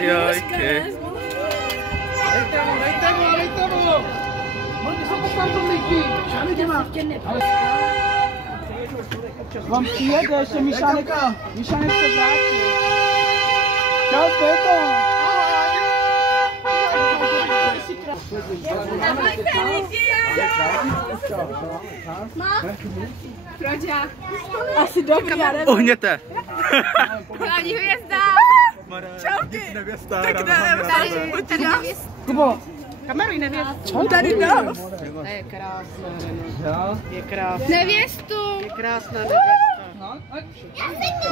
Jojky. Dejte mu! Oni jsou tam to lidi, žádný těma. Vám přijede, ještě Míšánek se vrátí. Čau, Péto. Proč já? Asi dobrý, já nevím. Ohněte. Hlavní hvězda. Čauky. Tak Tady, buďte nás. Kubo. Kameruj nevěst. Tady nás. To je krásná. Je krásná. Nevěstu. Je krásná nevěsta.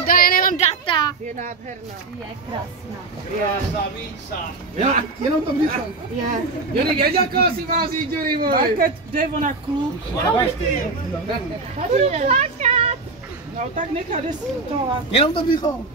Kdo je, nemám data. Je nádherná. Je krásná. Jenom to blízko. Johnny, věděl, koho si vás jít, Johnny můj. Market, kde je ona klub? Budu plakat. No tak nechá, jde si to. Jenom to blízko.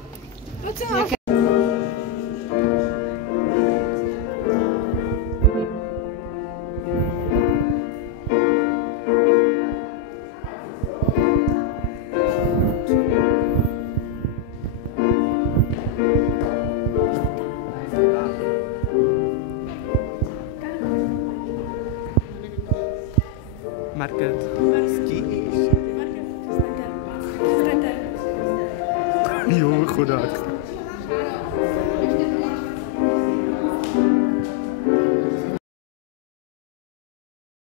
Market. Jo, chudák.